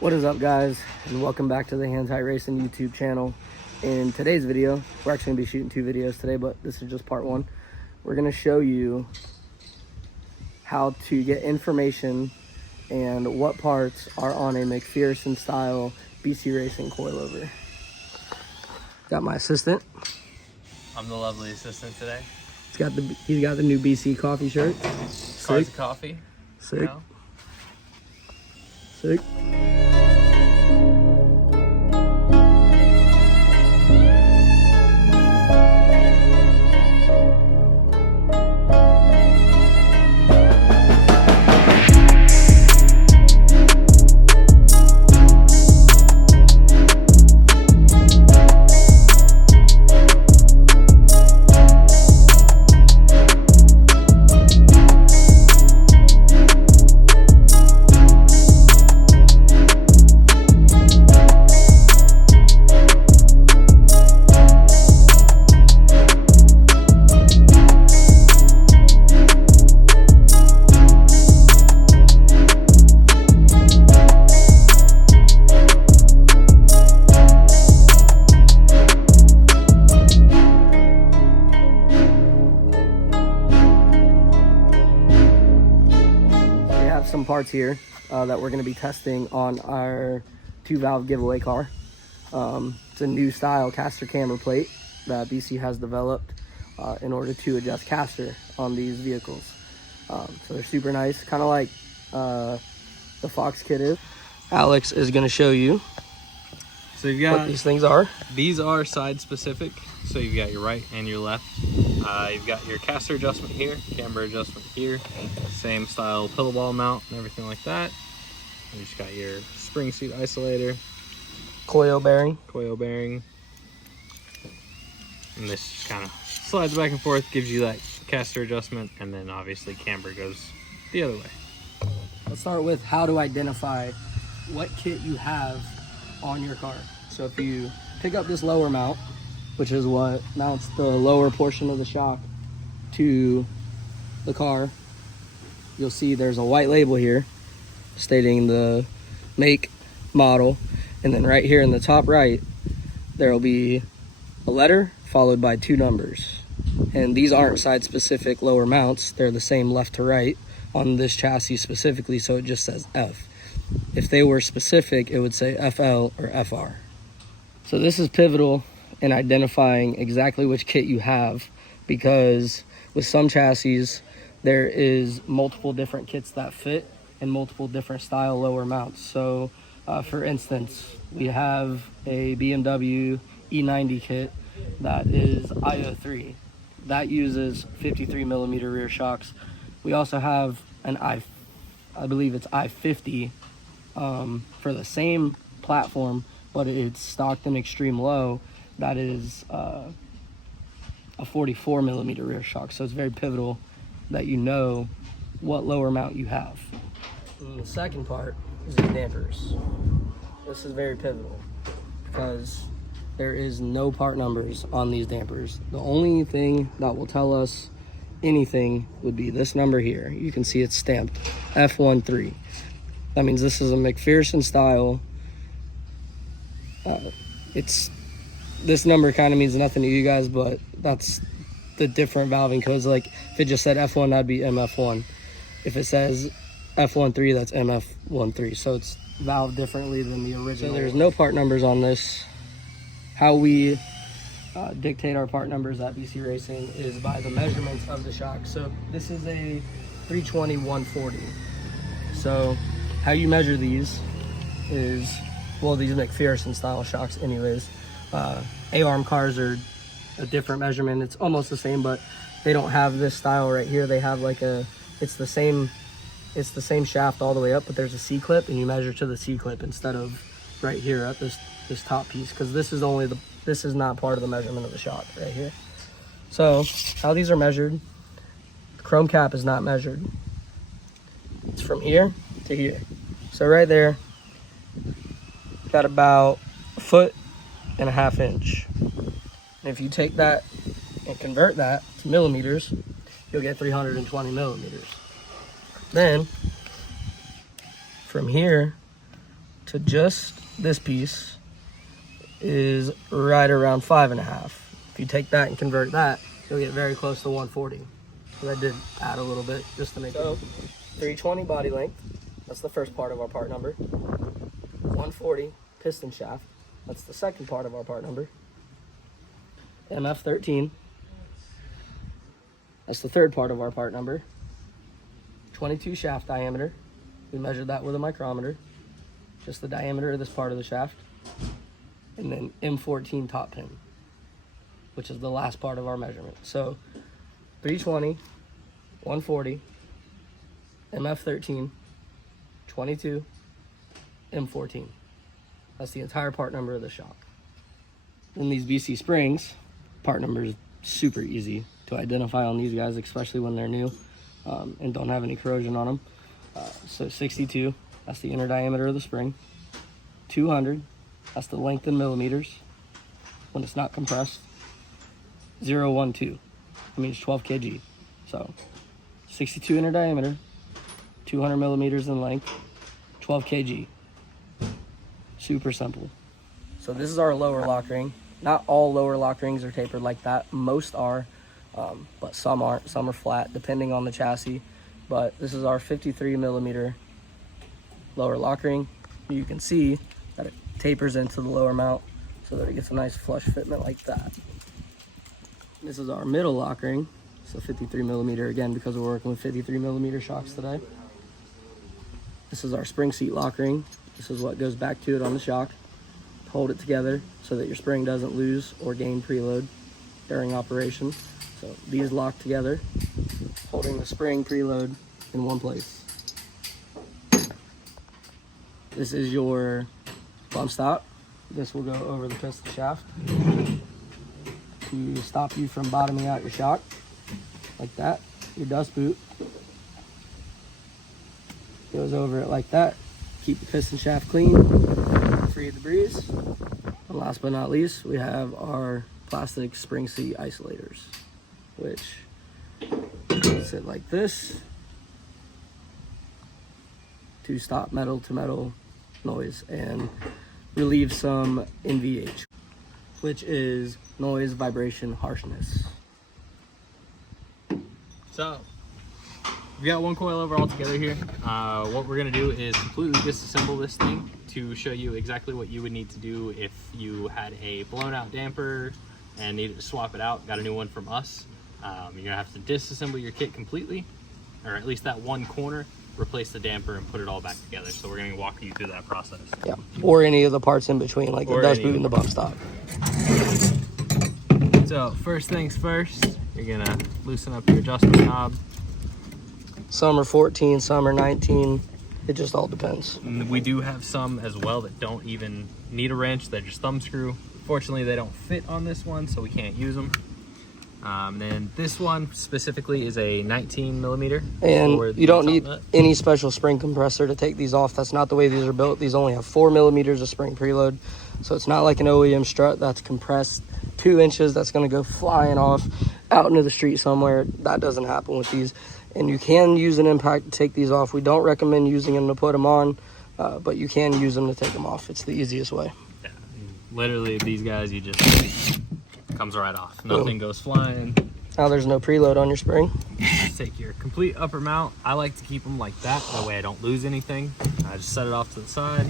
What is up, guys, and welcome back to the Hand Tight Racing YouTube channel. In today's video, we're actually gonna be shooting two videos today, but this is just part one. We're gonna show you how to get information and what parts are on a McPherson style BC Racing coilover. Got my assistant. I'm the lovely assistant today. He's got the new BC coffee shirt. Cars of coffee. Sick. You know? Sick. Some parts here that we're going to be testing on our 2-valve giveaway car. It's a new style caster camber plate that BC has developed in order to adjust caster on these vehicles. So they're super nice, kind of like the Fox kit is. Alex is going to show you So you've got what these things are. These are side specific. So you've got your right and your left. You've got your caster adjustment here, camber adjustment here, same style pillow ball mount and everything like that. You just got your spring seat isolator, Coil bearing. And this just kind of slides back and forth, gives you that caster adjustment, and then obviously camber goes the other way. Let's start with how to identify what kit you have on your car. So if you pick up this lower mount, which is what mounts the lower portion of the shock to the car, you'll see there's a white label here stating the make, model, and then right here in the top right there will be a letter followed by 2 numbers. And these aren't side specific lower mounts, they're the same left to right on this chassis specifically, so it just says F. If they were specific, it would say FL or FR. So this is pivotal in identifying exactly which kit you have, because with some chassis there is multiple different kits that fit and multiple different style lower mounts. So for instance, we have a BMW E90 kit that is IO3 that uses 53 millimeter rear shocks. We also have an I believe it's I50 for the same platform, but it's stocked in extreme low. That is a 44 millimeter rear shock. So it's very pivotal that you know what lower mount you have. And the second part is the dampers. This is very pivotal because there is no part numbers on these dampers. The only thing that will tell us anything would be this number here. You can see it's stamped F13. That means this is a McPherson style. This number kind of means nothing to you guys, but that's the different valving codes. Like if it just said F1, that'd be MF1. If it says F13, that's MF13. So it's valved differently than the original. So there's no part numbers on this. How we dictate our part numbers at BC Racing is by the measurements of the shock. So this is a 320/140. So how you measure these is, well, these McPherson style shocks anyways. A-arm cars are a different measurement. It's almost the same, but they don't have this style right here. They have like it's the same shaft all the way up, but there's a C-clip and you measure to the C-clip instead of right here at this top piece, because this is not part of the measurement of the shock right here. So how these are measured, the chrome cap is not measured. It's from here to here. So right there, got about 1.5 inches. And if you take that and convert that to millimeters, you'll get 320 millimeters. Then from here to just this piece is right around 5.5. If you take that and convert that, you'll get very close to 140. So that did add a little bit just to make it. 320 body length, that's the first part of our part number. 140 piston shaft, that's the second part of our part number. MF13, that's the third part of our part number. 22 shaft diameter, we measured that with a micrometer, just the diameter of this part of the shaft. And then M14 top pin, which is the last part of our measurement. So 320, 140, MF13, 22, M14. That's the entire part number of the shock. Then these BC springs, part number is super easy to identify on these guys, especially when they're new and don't have any corrosion on them. So 62, that's the inner diameter of the spring. 200, that's the length in millimeters when it's not compressed. 012, that means 12 kg. So 62 inner diameter, 200 millimeters in length, 12 kg. Super simple. So this is our lower lock ring. Not all lower lock rings are tapered like that. Most are, but some aren't. Some are flat, depending on the chassis. But this is our 53 millimeter lower lock ring. You can see that it tapers into the lower mount so that it gets a nice flush fitment like that. This is our middle lock ring. So 53 millimeter again, because we're working with 53 millimeter shocks today. This is our spring seat lock ring. This is what goes back to it on the shock. Hold it together so that your spring doesn't lose or gain preload during operation. So these lock together, holding the spring preload in one place. This is your bump stop. This will go over the piston shaft to stop you from bottoming out your shock, like that. Your dust boot goes over it like that. Keep the piston shaft clean, free of debris. And last but not least, we have our plastic spring seat isolators, which sit like this to stop metal to metal noise and relieve some NVH, which is noise, vibration, harshness. So we got one coilover all together here. What we're gonna do is completely disassemble this thing to show you exactly what you would need to do if you had a blown out damper and needed to swap it out, got a new one from us. You're gonna have to disassemble your kit completely, or at least that one corner, replace the damper and put it all back together. So we're gonna walk you through that process. Yeah, or any of the parts in between, like the dust boot and the bump stop. So first things first, you're gonna loosen up your adjustment knob. Some are 14, some are 19. It just all depends. We do have some as well that don't even need a wrench. They're just thumb screw. Fortunately, they don't fit on this one, so we can't use them. Then this one specifically is a 19 millimeter. And you don't need any special spring compressor to take these off. That's not the way these are built. These only have 4 millimeters of spring preload. So it's not like an OEM strut that's compressed 2 inches that's gonna go flying off out into the street somewhere. That doesn't happen with these. And you can use an impact to take these off. We don't recommend using them to put them on, but you can use them to take them off. It's the easiest way. Yeah, literally these guys, you just, comes right off. Nothing goes flying. Now there's no preload on your spring. Just take your complete upper mount. I like to keep them like that. That way I don't lose anything. I just set it off to the side.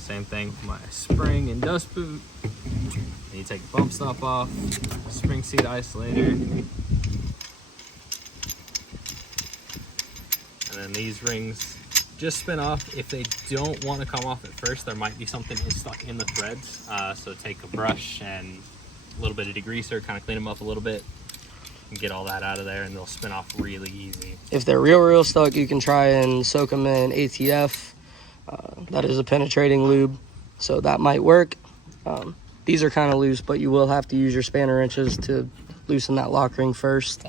Same thing with my spring and dust boot. And you take the bump stop off, spring seat isolator. And then these rings just spin off. If they don't want to come off at first, there might be something stuck in the threads. So take a brush and a little bit of degreaser, kind of clean them up a little bit and get all that out of there, and they'll spin off really easy. If they're real stuck, you can try and soak them in ATF. That is a penetrating lube, so that might work. These are kind of loose, but you will have to use your spanner wrenches to loosen that lock ring first.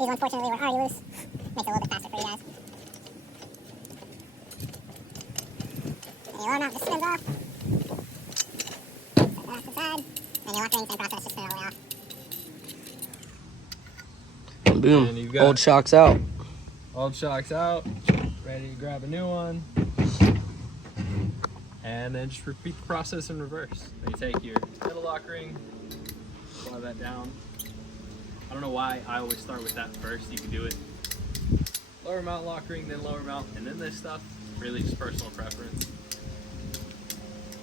These unfortunately were already loose. Makes it a little bit faster for you guys. And your lower mount just spins off. Set that off to the side. And your lock ring, same process, just spin it all the way off. And boom, And you've got old shock's out. Old shock's out, ready to grab a new one. And then just repeat the process in reverse. Then you take your middle lock ring, slide that down. I don't know why I always start with that first. You can do it lower mount lock ring, then lower mount, and then this stuff. Really just personal preference.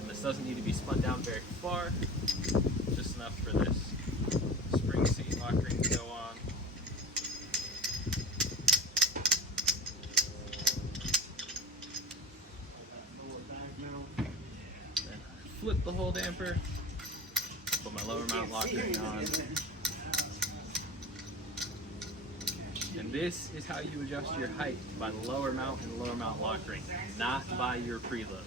And this doesn't need to be spun down very far. Just enough for this spring seat lock ring to go on. Then flip the whole damper. Put my lower mount lock ring on. And this is how you adjust your height, by the lower mount and lower mount lock ring, not by your preload.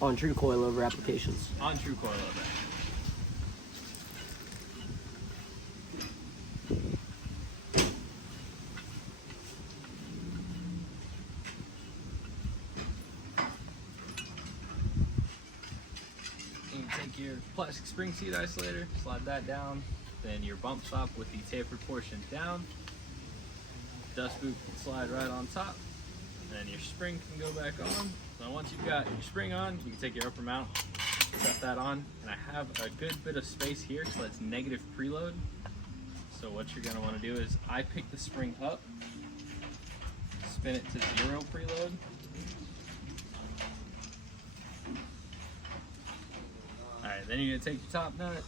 On true coilover applications. On true coilover. And you take your plastic spring seat isolator, slide that down, then your bump stop with the tapered portion down. Dust boot can slide right on top. Then your spring can go back on. So once you've got your spring on, you can take your upper mount, set that on, and I have a good bit of space here, so that's negative preload. So what you're gonna wanna do is I pick the spring up, spin it to 0 preload. All right, then you're gonna take your top nut,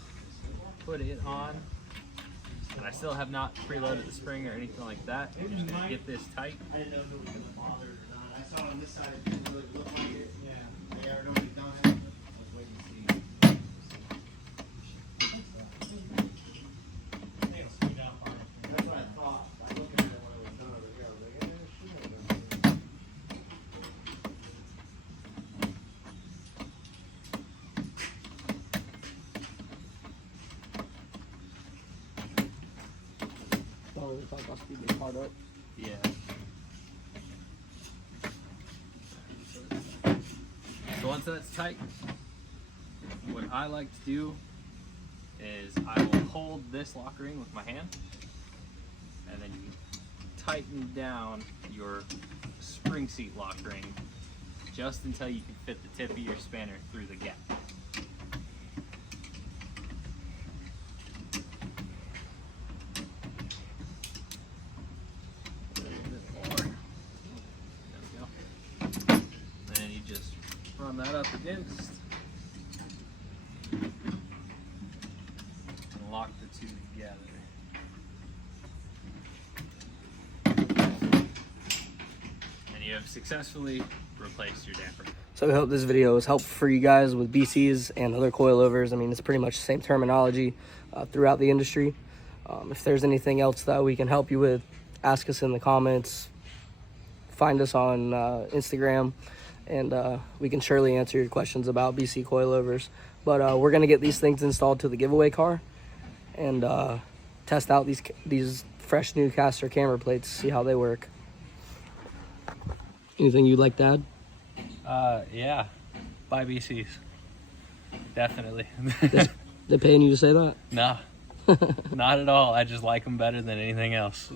put it on, and I still have not preloaded the spring or anything like that. I'm just gonna get this tight. I didn't know if it was gonna bother it or not. I saw on this side it didn't really look like it. Yeah. They already done it. I was waiting to see. That's what I thought. I looked at it when it was done over here. I was like, eh, she might have done it. Don't really talk about speeding this part up. Yeah. So once that's tight, what I like to do is I will hold this lock ring with my hand, and then you tighten down your spring seat lock ring just until you can fit the tip of your spanner through the gap. And you just run that up against and lock the two together. And you have successfully replaced your damper. So we hope this video was helpful for you guys with BCs and other coilovers. I mean, it's pretty much the same terminology throughout the industry. If there's anything else that we can help you with, ask us in the comments. Find us on Instagram, and we can surely answer your questions about BC coilovers. But we're gonna get these things installed to the giveaway car and test out these fresh new caster camber plates, see how they work. Anything you'd like to add? Yeah, buy BCs. Definitely. They paying you to say that? No, not at all. I just like them better than anything else.